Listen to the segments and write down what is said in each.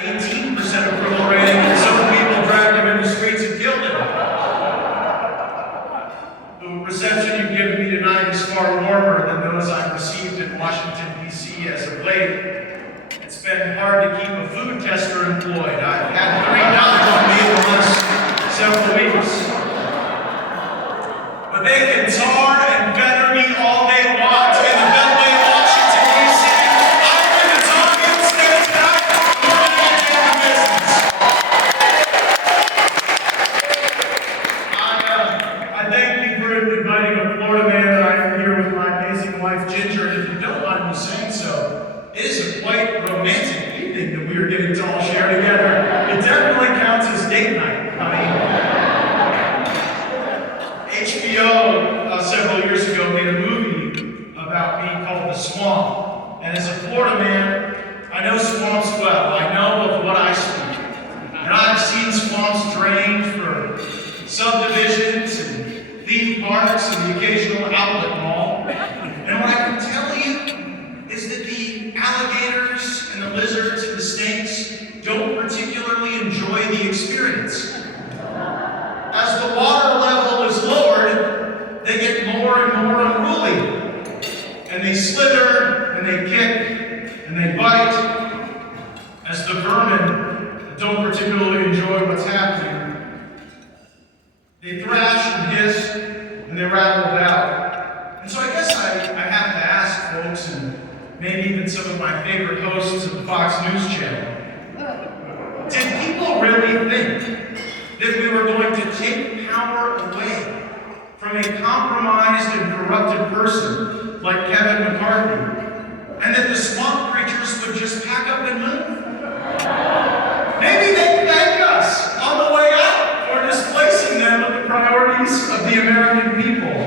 18% approval rating, and some people dragged him in the streets and killed him. The reception you've given me tonight is far warmer than those I've received in Washington, D.C. as of late. It's been hard to keep a food tester employed. I've had 3 knocks on me in the last several weeks. But they can tar and feather me all they want in the Beltway of Washington, D.C. I'm going to talk instead tonight. We're going to get to business. I thank you for inviting a Florida man, and I am here with my amazing wife, Ginger, and if you don't mind me saying so, it is a quite romantic evening that we are getting to all share together. It definitely counts as date night, honey. HBO several years ago made a movie about me called The Swamp. And as a Florida man, I know swamps well. I know of what I speak. And I've seen swamps drained for subdivisions and theme parks and the occasional outlet mall. And what I can tell you is that the alligators and the lizards and the snakes don't particularly enjoy the experience. As the water level is lowered, they get more and more unruly. And they slither, and they kick, and they bite. As the vermin that don't particularly enjoy what's happening, they thrash and hiss, and they rattle it out. And so I guess I have to ask folks, and maybe even some of my favorite hosts of the Fox News channel, did people really think that we were going to take power away from a compromised and corrupted person like Kevin McCarthy, and that the swamp creatures would just pack up and move? Maybe they'd thank us on the way out for displacing them with the priorities of the American people.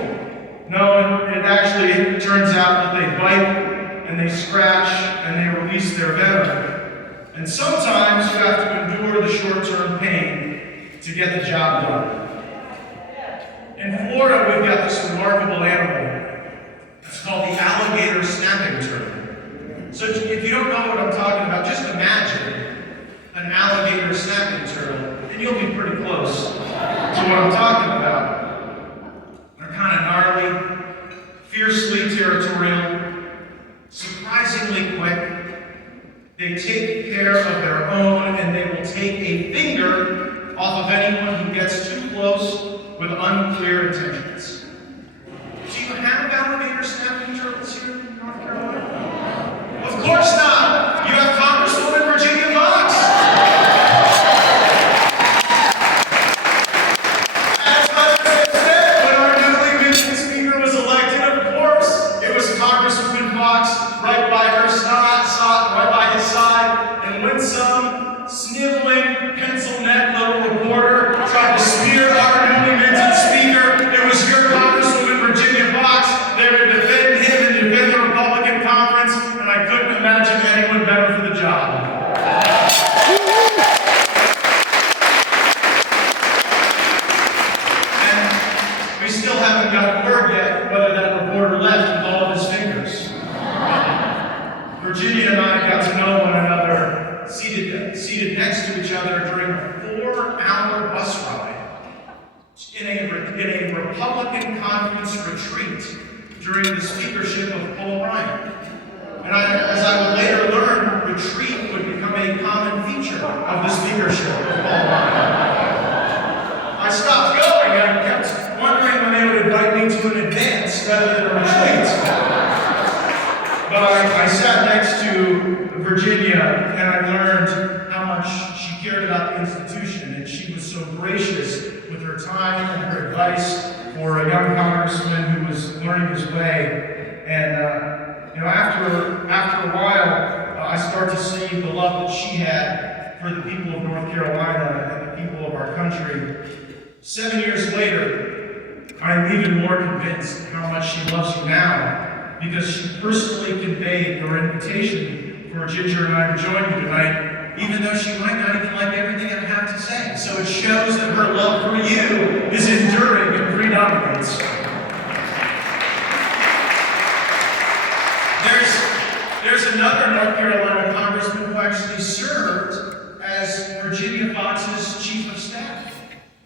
No, it turns out that they bite, and they scratch, and they release their venom. And sometimes you have to endure the short-term pain to get the job done. In Florida, we've got this remarkable animal. It's called the alligator snapping turtle. So if you don't know what I'm talking about, just imagine an alligator snapping turtle, and you'll be pretty close to what I'm talking about. They're kind of gnarly, fiercely territorial, surprisingly quick. They take care of their own, and they will take a finger off of anyone who gets too close with unclear intentions. Do you have alligator snapping turtles here in North Carolina? Of course not! You have Congresswoman Virginia Fox! As others have said, when our newly minted speaker was elected, of course, it was Congresswoman Fox right by her side, right by his side, and when some sniveling, pencil-neck little reporter tried to smear our newly minted speaker, it was your Congresswoman Virginia Fox there to defend him and defend the Republican conference, and I couldn't imagine anyone better for the job. And we still haven't got word yet whether that reporter left with all of his fingers. Virginia and I got to know one another seated next to each other during a 4-hour bus ride in a Republican conference retreat during the speakership of Paul Ryan. And as I would later learn, retreat would become a common feature of the speakership of Paul Ryan. I stopped going. I kept wondering when they would invite me to an advance rather than a retreat. But I sat next to Virginia, and I learned how much she cared about the institution, and she was so gracious with her time and her advice for a young congressman who was learning his way. And after a while, I started to see the love that she had for the people of North Carolina and the people of our country. 7 years later, I am even more convinced how much she loves you now, because she personally conveyed your invitation for Ginger and I to join you tonight, even though she might not even like everything I have to say. So it shows that her love for you is enduring and predominates. There's another North Carolina congressman who actually served Virginia Fox's chief of staff.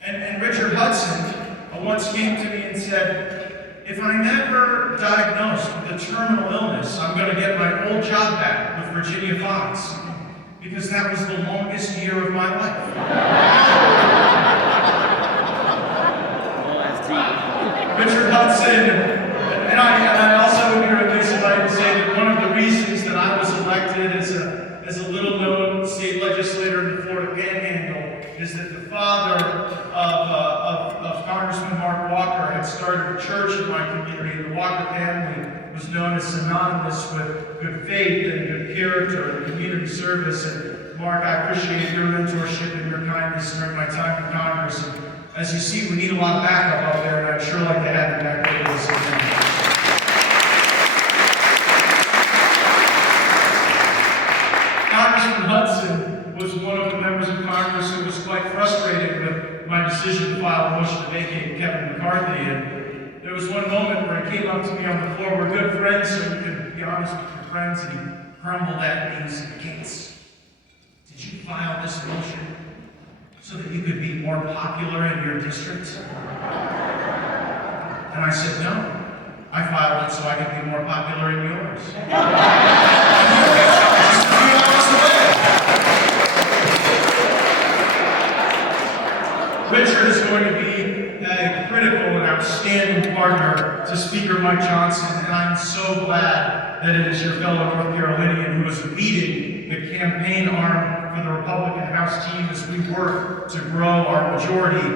And Richard Hudson once came to me and said, if I'm ever diagnosed with a terminal illness, I'm going to get my old job back with Virginia Fox, because that was the longest year of my life. Richard Hudson, and I also would be remiss if I didn't say that one of the reasons that I was elected as a little-known state legislator in the Florida Panhandle is that the father of Congressman Mark Walker had started a church in my community. The Walker family was known as synonymous with good faith and good character and community service. And Mark, I appreciate your mentorship and your kindness during my time in Congress. And as you see, we need a lot of backup out there, and I'd sure like to have you back with us again. Congressman Hudson was one of the members of Congress who was quite frustrated with my decision to file a motion to vacate Kevin McCarthy. And there was one moment where he came up to me on the floor. We're good friends, so you can be honest with your friends. And he grumbled at me and said, Gaetz, did you file this motion so that you could be more popular in your district? And I said, no. I filed it so I could be more popular in yours. Richard is going to be a critical and outstanding partner to Speaker Mike Johnson, and I'm so glad that it is your fellow North Carolinian who is leading the campaign arm for the Republican House team as we work to grow our majority,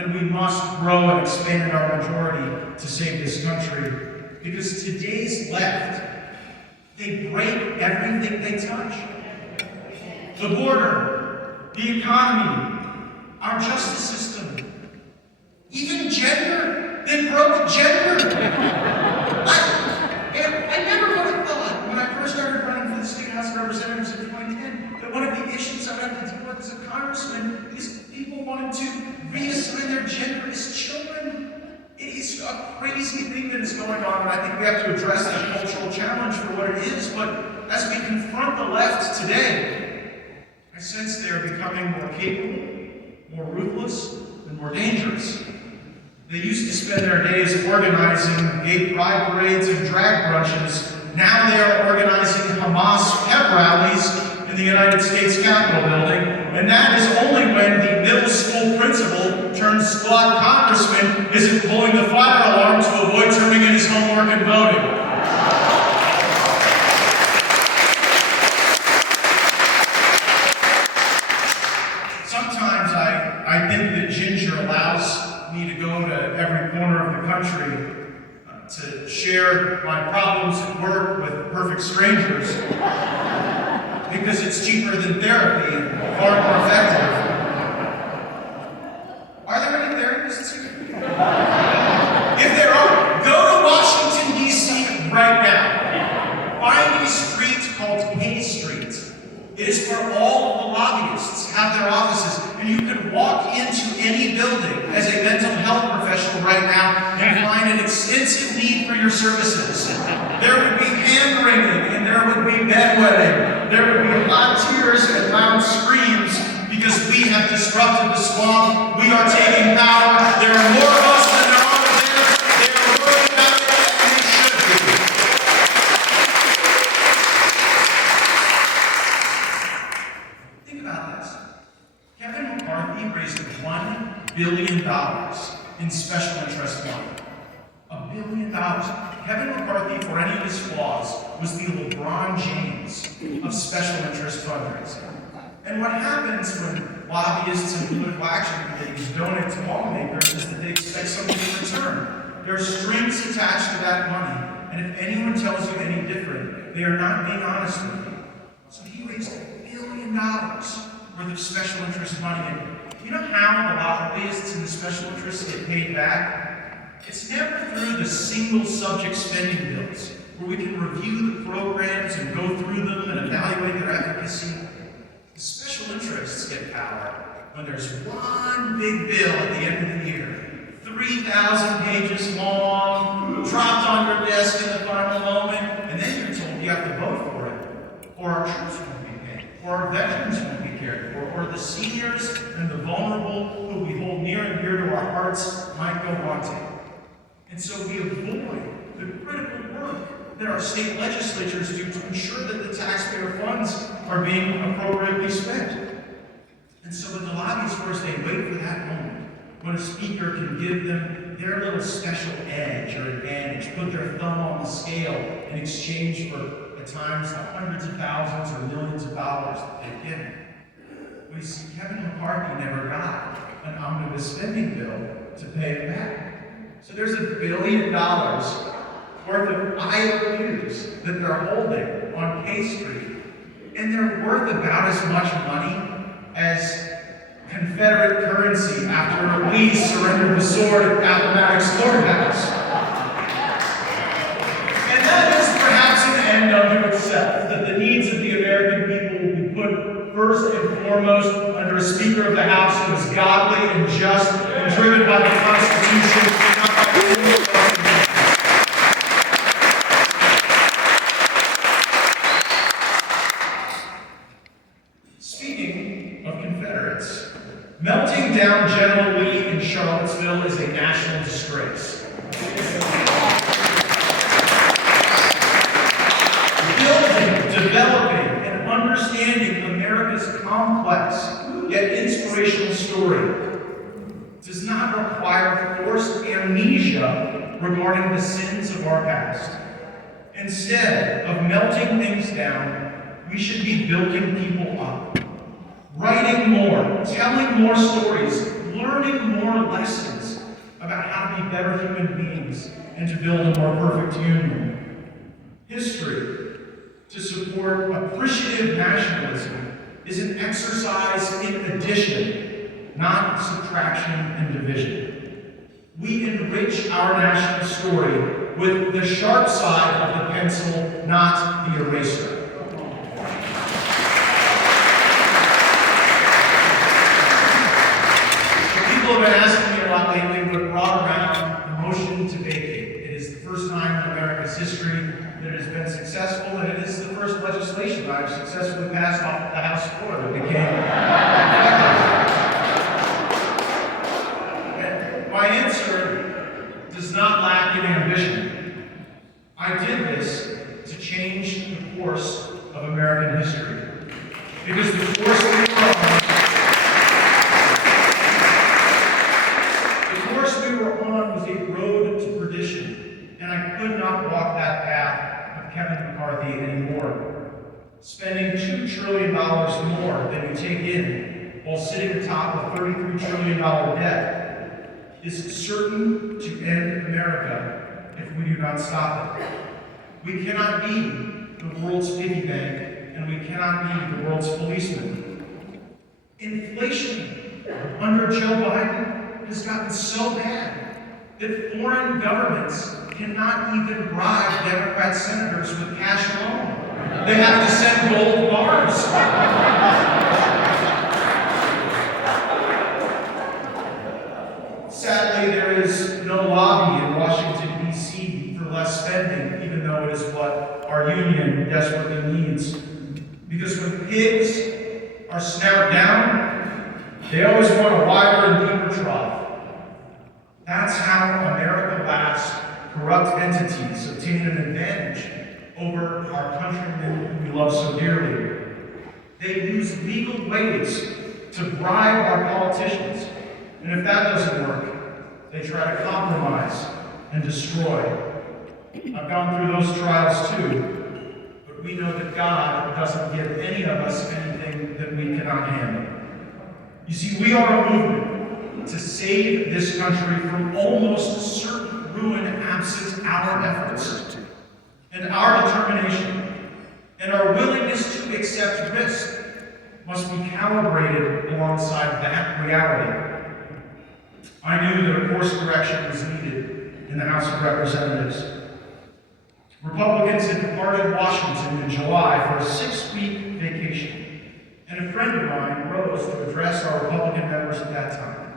and we must grow and expand our majority to save this country. Because today's left, they break everything they touch. The border, the economy, our justice system, even gender. They broke gender. I never would have thought, when I first started running for the State House of Representatives in 2010, that one of the issues I would have to deal with as a congressman is people wanting to reassign their gender as children. It is a crazy thing that is going on, and I think we have to address that cultural challenge for what it is. But as we confront the left today, I sense they are becoming more capable, more ruthless, and more dangerous. They used to spend their days organizing gay pride parades and drag brunches. Now they are organizing Hamas pep rallies in the United States Capitol building, and that is only when the middle school principal turned squad congressman isn't pulling the fire alarm to avoid turning in his homework and voting. I think that Ginger allows me to go to every corner of the country to share my problems at work with perfect strangers because it's cheaper than therapy and far more effective. Are there any therapists here? If there are, go to Washington, D.C. right now. Find a street called Hay Street. It is where all of the lobbyists have their offices, and you can walk into any building as a mental health professional right now and find an extensive need for your services. There would be hand-wringing, and there would be bedwetting. There would be hot tears and loud screams because we have disrupted the swamp. We are taking power. There are more of us than there are there. They are worried about it, and they should be. Think about this. Kevin McCarthy raised $1 billion in special interest money. $1 billion. Kevin McCarthy, for any of his flaws, was the LeBron James of special interest fundraising. And what happens when lobbyists and political action committees donate to lawmakers is that they expect something in return. There are strings attached to that money, and if anyone tells you any different, they are not being honest with you. So he raised $1 billion worth of special interest money. And you know how the lobbyists and the special interests get paid back? It's never through the single subject spending bills, where we can review the programs and go through them and evaluate their efficacy. The special interests get power when there's one big bill at the end of the year, 3,000 pages long, dropped on your desk in the final moment, and then you're told you have to vote for it, or our troops won't be paid, or our veterans won't be cared for, or the seniors and the vulnerable who we hold near and dear to our hearts might go wanting. And so we avoid the critical work that our state legislatures do to ensure that the taxpayer funds are being appropriately spent. And so what the lobbyists first, they wait for that moment when a speaker can give them their little special edge or advantage, put their thumb on the scale in exchange for, at times, the hundreds of thousands or millions of dollars that they've given. We see Kevin McCarthy never got an omnibus spending bill to pay it back. So there's $1 billion worth of IOUs that they're holding on K Street, and they're worth about as much money as Confederate currency after Lee surrendered the sword at Appomattox Courthouse. And that is perhaps an end unto itself, that the needs of the American people will be put first and foremost under a Speaker of the House who is godly and just and driven by the Constitution, not by the Speaking of Confederates, melting down General Lee in Charlottesville is a national disgrace. Building, developing, and understanding America's complex yet inspirational story does not require forced amnesia regarding the sins of our past. Instead of melting things down, we should be building people up, writing more, telling more stories, learning more lessons about how to be better human beings and to build a more perfect union. History, to support appreciative nationalism, is an exercise in addition, not subtraction and division. We enrich our national story with the sharp side of the pencil, not the eraser. People have been asking me a lot lately what brought around the motion to vacate. It is the first time in America's history that it has been successful, and it is the first legislation that I've successfully passed off the House floor that became effective. My answer does not lack in ambition. I did this to change the course of American history. Because the course we were on was a road to perdition, and I could not walk that path with Kevin McCarthy anymore. Spending $2 trillion more than we take in while sitting atop a $33 trillion debt is certain to end America if we do not stop it. We cannot be the world's piggy bank, and we cannot be the world's policeman. Inflation under Joe Biden has gotten so bad that foreign governments cannot even bribe Democrat senators with cash alone. They have to send gold bars. Sadly, there is no lobby in Washington, D.C. for less spending, even though it is what our union desperately needs. Because when pigs are snout down, they always want a wider and deeper trough. That's how America laughs corrupt entities obtain an advantage over our countrymen who we love so dearly. They use legal ways to bribe our politicians, and if that doesn't work, they try to compromise and destroy. I've gone through those trials too, but we know that God doesn't give any of us anything that we cannot handle. You see, we are a movement to save this country from almost certain ruin absent our efforts. And our determination and our willingness to accept risk must be calibrated alongside that reality. I knew that a course correction was needed in the House of Representatives. Republicans had departed Washington in July for a 6-week vacation, and a friend of mine rose to address our Republican members at that time.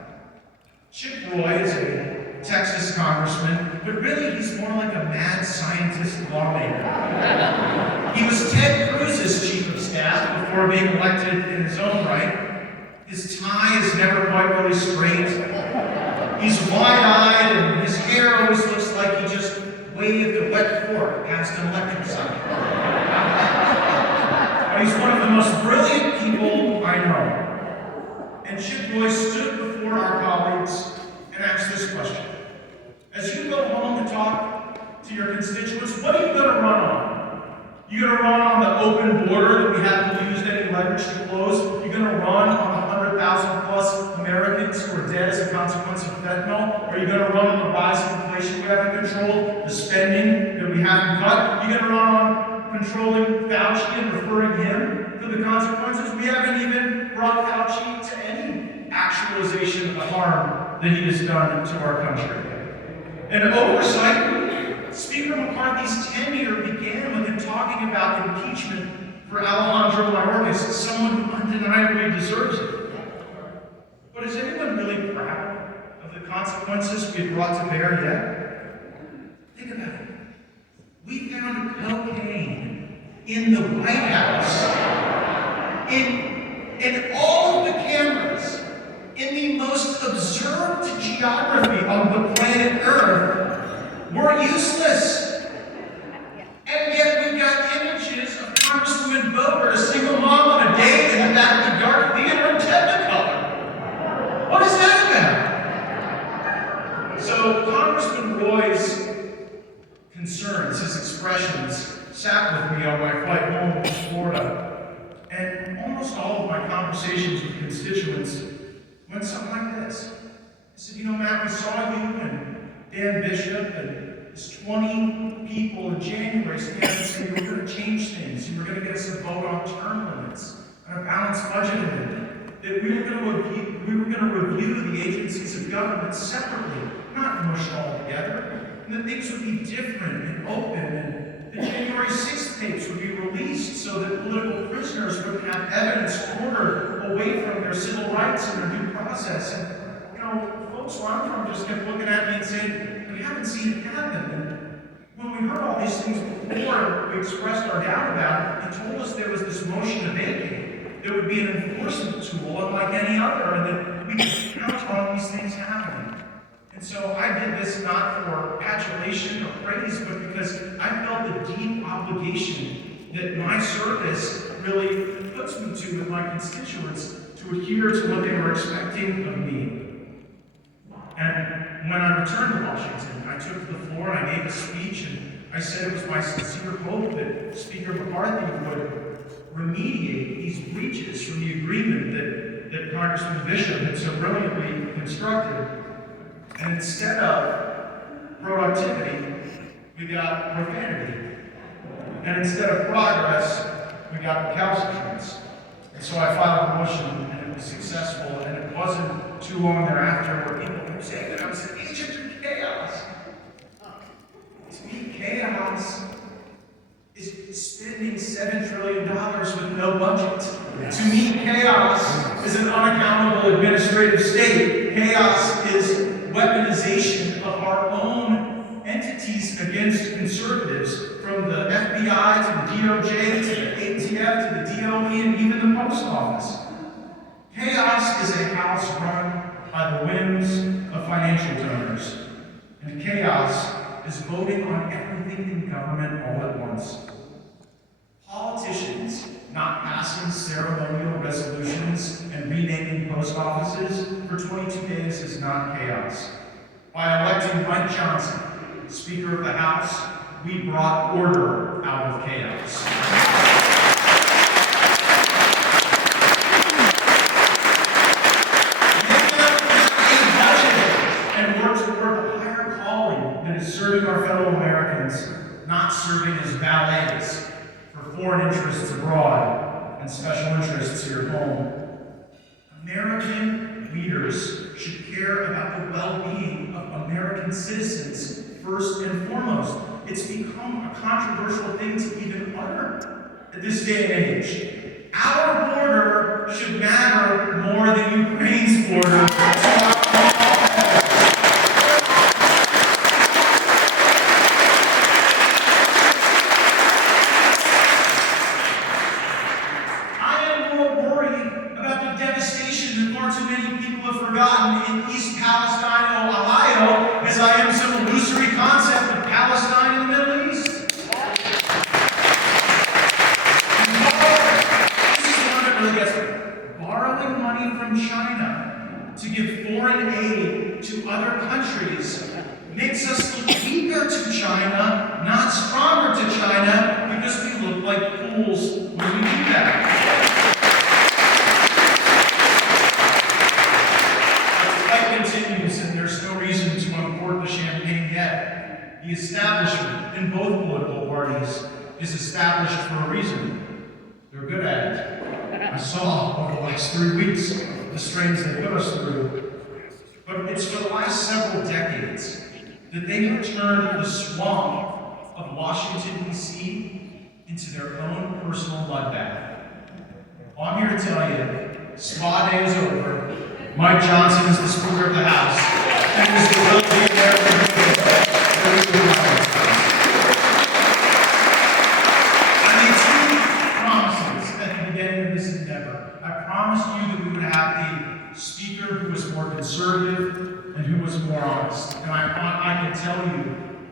Chip Roy is a Texas congressman, but really he's more like a mad scientist lawmaker. He was Ted Cruz's chief of staff before being elected in his own right, His tie is never quite really straight. He's wide-eyed, and his hair always looks like he just waved a wet fork past an electric socket. But he's one of the most brilliant people I know. And Chip Royce stood before our colleagues and asked this question. As you go home to talk to your constituents, what are you going to run on? You're going to run on the open border that we haven't used any leverage to close? You're going to run on the 100,000 plus Americans who are dead as a consequence of fentanyl? Are you going to run on the rise of inflation we haven't controlled, the spending that we haven't cut? You're going to run on controlling Fauci and referring him to the consequences? We haven't even brought Fauci to any actualization of the harm that he has done to our country. And oversight, Speaker McCarthy's tenure began with him talking about impeachment for Alejandro Mayorkas, someone who undeniably deserves it. But is anyone really proud of the consequences we have brought to bear yet? Think about it. We found cocaine in the White House, in all of the cameras, in the most observed geography on the planet Earth. We're useless. And yet we've got images of Congresswoman Boebert, a single mom on a date in the back of the dark theater in Technicolor. What is that about? So Congressman Roy's concerns, his expressions, sat with me on my flight home to Florida. And almost all of my conversations with constituents went something like this. I said, you know, Matt, we saw you and Dan Bishop and his 20 people in January stand and say you were going to change things. You were going to get us a vote on term limits and a balanced budget amendment. That we were going to review the agencies of government separately, not mush all together. And that things would be different and open, and the January 6th tapes would be released so that political prisoners would have evidence ordered away from their civil rights and their due process. And, you know, folks where I'm from just kept looking at me and saying, we haven't seen it happen. And when we heard all these things before, we expressed our doubt about it, he told us there was this motion to vacate. There would be an enforcement tool unlike any other, and that we could count on these things happening. And so I did this not for adulation or praise, but because I felt the deep obligation that my service really puts me to with my constituents to adhere to what they were expecting of me. And when I returned to Washington, I took to the floor and I gave a speech, and I said it was my sincere hope that Speaker McCarthy would remediate these breaches from the agreement that Congressman Bishop had so brilliantly constructed. And instead of productivity, we got profanity. And instead of progress, we got recalcitrance. And so I filed a motion, and it was successful, and it wasn't too long thereafter where people kept saying that I was an agent of chaos. To me, chaos is spending $7 trillion with no budget. To me, chaos is an unaccountable administrative state. Chaos is weaponization of our own entities against conservatives, from the FBI to the DOJ to the ATF to the DOE and even the post office. Chaos is a house run by the whims of financial donors. And chaos is voting on everything in government all at once. Politicians not passing ceremonial resolutions and renaming post offices for 22 days is not chaos. By electing Mike Johnson, Speaker of the House, we brought order out of chaos. And work toward a higher calling that is serving our fellow Americans, not serving as valets for foreign interests abroad and special interests here at home. American leaders should care about the well-being of American citizens first and foremost. It's become a controversial thing to even utter at this day and age. Our border should matter more than Ukraine's border. I am more worried about the devastation that have forgotten in East Palestine, Ohio, as I am some illusory concept of Palestine in the Middle East. This is the one that really gets me. Borrowing money from China to give foreign aid to other countries makes us look weaker to China, not stronger to China, because we look like fools when we do that. The fight continues, and there's no reason to uncork the champagne yet. The establishment in both political parties is established for a reason. They're good at it. I saw over the last 3 weeks the strains they put us through. But it's for the last several decades that they have turned the swamp of Washington, D.C. into their own personal bloodbath. Well, I'm here to tell you, spa day is over. Mike Johnson is the Speaker of the House, and Mr. Will be there for I made 2 promises at the beginning of this endeavor. I promised you that we would have a speaker who was more conservative and who was more honest. And I can tell you,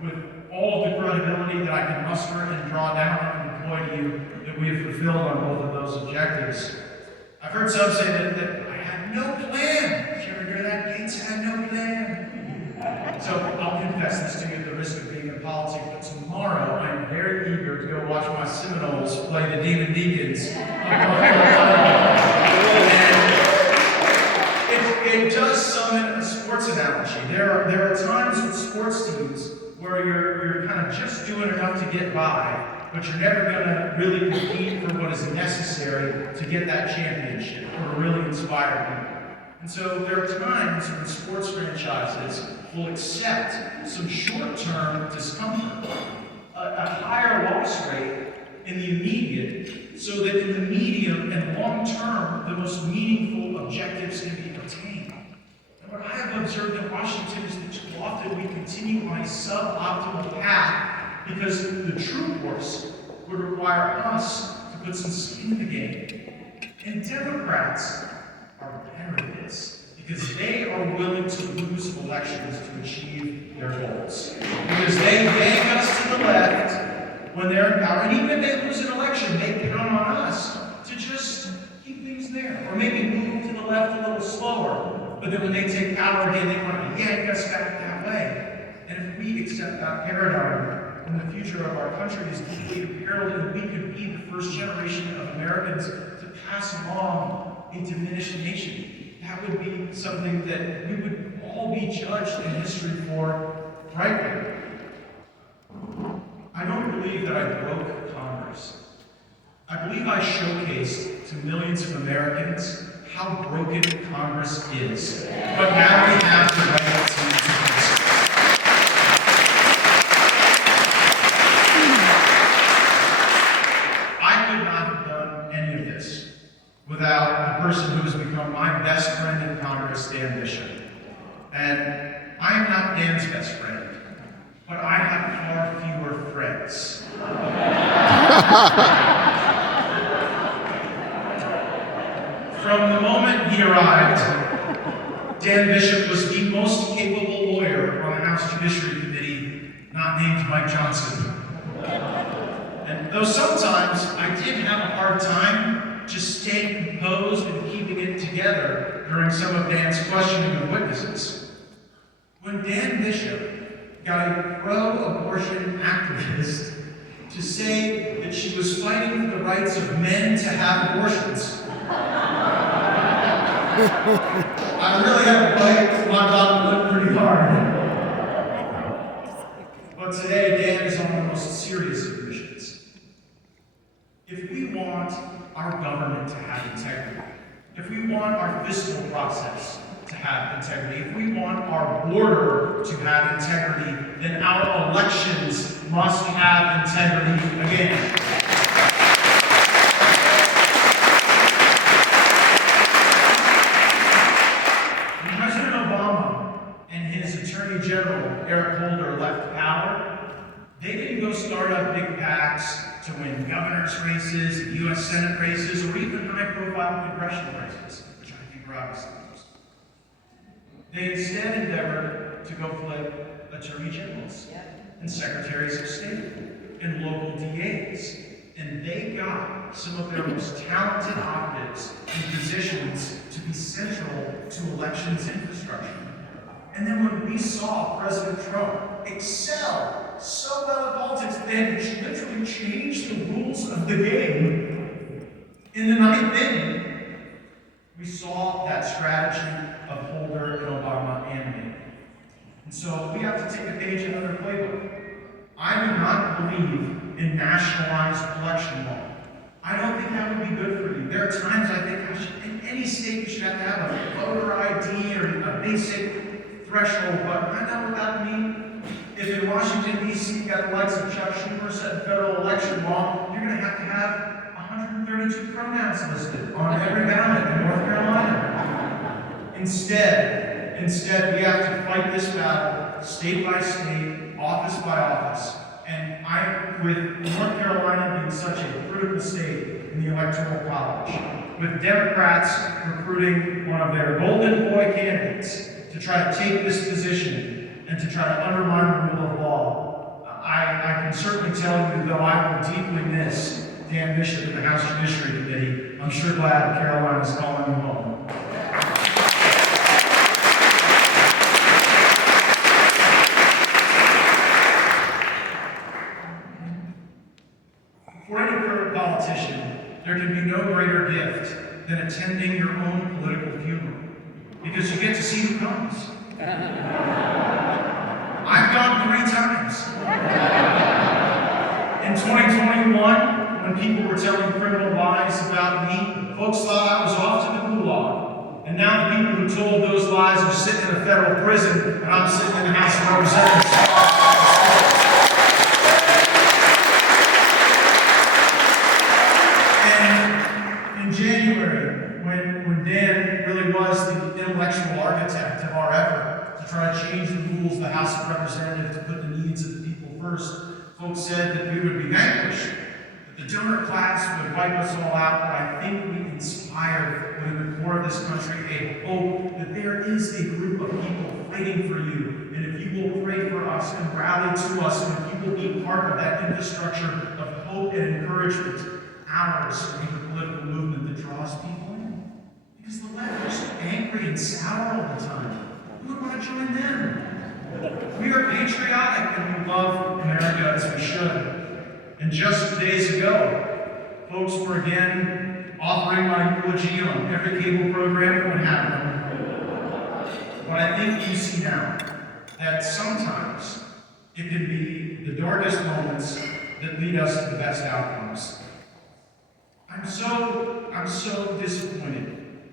with all the credibility that I can muster and draw down and deploy to you, that we have fulfilled on both of those objectives. I've heard some say that I had no plan. Did you ever hear that? Gaetz had no plan. So I'll confess this to you at the risk of being in politics, but tomorrow I'm very eager to go watch my Seminoles play the Demon Deacons. It does summon a sports analogy. There are times with sports teams where you're kind of just doing enough to get by, but you're never going to really compete for what is necessary to get that championship or to really inspire people. And so there are times when sports franchises will accept some short-term discomfort, a higher loss rate in the immediate, so that in the medium and long term, the most meaningful objectives can be attained. And what I have observed in Washington is that too often we continue on a suboptimal path because the true course would require us to put some skin in the game. And Democrats are better at this because they are willing to lose elections to achieve their goals. Because they yank us to the left when they're in power, and even if they lose an election, they count on us to just keep things there, or maybe move to the left a little slower. But then when they take power again, they want to yank us back that way. And if we accept that paradigm, then the future of our country is deeply imperiled, and we could be the first generation of Americans to pass along a diminished nation. That would be something that we would all be judged in history for rightly. I don't believe that I broke Congress. I believe I showcased to millions of Americans how broken Congress is. But now we have the right to fix it. I could not have done any of this without the person who has become my best friend in Congress, Dan Bishop. And I am not Dan's best friend, but I have far fewer friends. From the moment he arrived, Dan Bishop was the most capable lawyer on the House Judiciary Committee, not named Mike Johnson. And though sometimes I did have a hard time just staying composed and keeping it together during some of Dan's questioning of witnesses, when Dan Bishop got a pro-abortion activist to say that she was fighting for the rights of men to have abortions, I really had to bite my bottom lip pretty hard. But today, Dan is on the most serious of missions. If we want our government to have integrity, if we want our fiscal process to have integrity, if we want our border to have integrity, then our elections must have integrity again. When President Obama and his Attorney General, Eric Holder, left power, they didn't go start up big PACs to win governor's races, U.S. Senate races, or even high-profile congressional races, which I think are obviously most. They instead endeavored to go flip attorney generals and secretaries of state and local DAs. And they got some of their most talented operatives in positions to be central to elections infrastructure. And then when we saw President Trump excel so well at politics, they literally changed the rules of the game in the ninth inning, we saw that strategy of Holder and Obama animated. And so we have to take a page out of their playbook. I do not believe in nationalized election law. I don't think that would be good for you. There are times I think in any state you should have to have a voter ID or a basic threshold, but I know what that would mean. If in Washington, D.C., you got the likes of Chuck Schumer setting federal election law, you're going to have 132 pronouns listed on every ballot in North Carolina. Instead, we have to fight this battle state by state, office by office. And with North Carolina being such a critical state in the Electoral College, with Democrats recruiting one of their golden boy candidates to try to take this position and to try to undermine the rule of law, I can certainly tell you, though I will deeply miss Dan Bishop in the House Judiciary Committee, I'm sure glad Carolina's calling you home. For any current politician, there can be no greater gift than attending your own political funeral, because you get to see who comes. I've gone 3 times. In 2021, when people were telling criminal lies about me, folks thought I was off to the gulag. And now the people who told those lies are sitting in a federal prison, and I'm sitting in the House of Representatives. In January, when Dan really was the intellectual architect of our effort to try to change the rules of the House of Representatives to put the needs of the people first, folks said that we would be vanquished, that the donor class would wipe us all out, but I think we inspired within the core of this country a hope that there is a group of people fighting for you, and if you will pray for us and rally to us, and if you will be part of that infrastructure of hope and encouragement, ours will be the political movement that draws people in. Because the left are so angry and sour all the time. Who would want to join them? We are patriotic and we love America as we should. And just days ago, folks were again offering my eulogy on every cable program that would happen. But I think you see now that sometimes it can be the darkest moments that lead us to the best outcomes. I'm so disappointed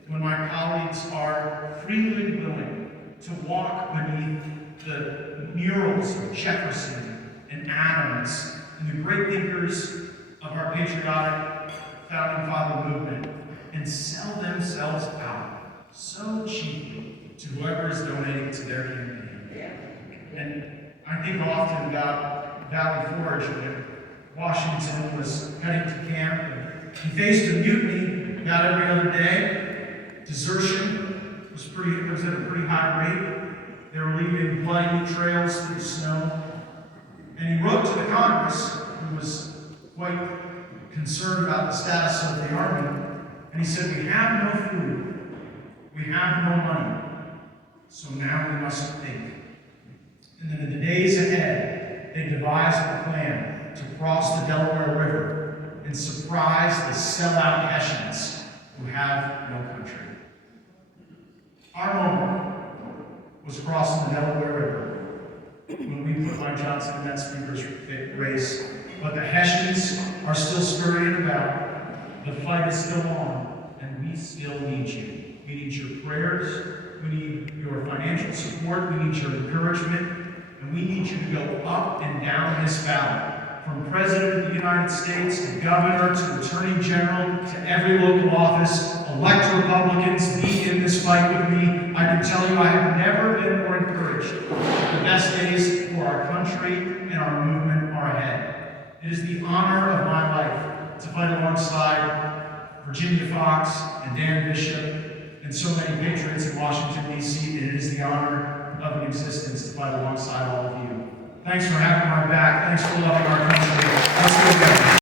when my colleagues are freely willing to walk beneath the murals of Jefferson and Adams and the great thinkers of our patriotic founding father movement and sell themselves out so cheaply to whoever is donating to their campaign. And I think often about Valley Forge when Washington was heading to camp. He faced a mutiny about every other day. Desertion was at a pretty high rate. They were leaving bloody trails through the snow. And he wrote to the Congress, who was quite concerned about the status of the army. And he said, "We have no food. We have no money. So now we must think." And then in the days ahead, they devised a plan to cross the Delaware River and surprise the sellout Hessians who have no country. Our moment was crossing the Delaware River when we put Mike Johnson in that speaker's race. But the Hessians are still scurrying about. The fight is still on, and we still need you. We need your prayers. We need your financial support. We need your encouragement. And we need you to go up and down this valley. From President of the United States to Governor to Attorney General to every local office, elect Republicans, be in this fight with me. I can tell you I have never been more encouraged. The best days for our country and our movement are ahead. It is the honor of my life to fight alongside Virginia Fox and Dan Bishop and so many patriots in Washington, D.C., and it is the honor of an existence to fight alongside all of you. Thanks for having my back. Thanks for loving our country. Let's go together.